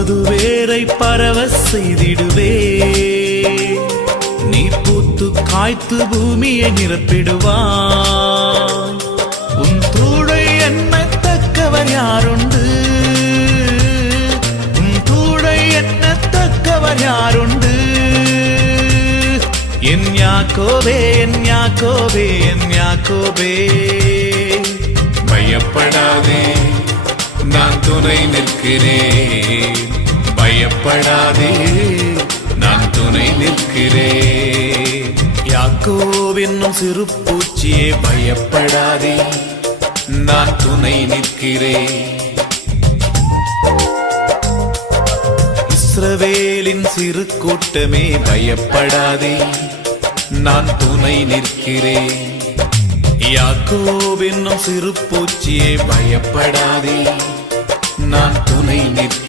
உனது வேரை பரவ செய்திடுவே. நீ பூத்து காய்த்து பூமியை நிரப்பிடுவாய். உன் தூளை எண்ணத்தக்கவர் யாருண்டு? உன் தூளை எண்ணத்தக்கவர் யாருண்டு? என் யாக்கோபே, என் யாக்கோபே, என் யாக்கோபே, பயப்படாதே, நான் துணை நிற்கிறேன். பயப்படாதே, நான் துணை நிற்கிறேன். யாக்கோபு என்னும் சிறு பூச்சியே பயப்படாதே, நான் துணை நிற்கிறேன். இஸ்ரவேலின் சிறு கூட்டமே பயப்படாதே, நான் துணை நிற்கிறேன். யாக்கோபு என்னும் சிறு பூச்சியே பயப்படாதே, நான் துணை நிற்கிறேன்.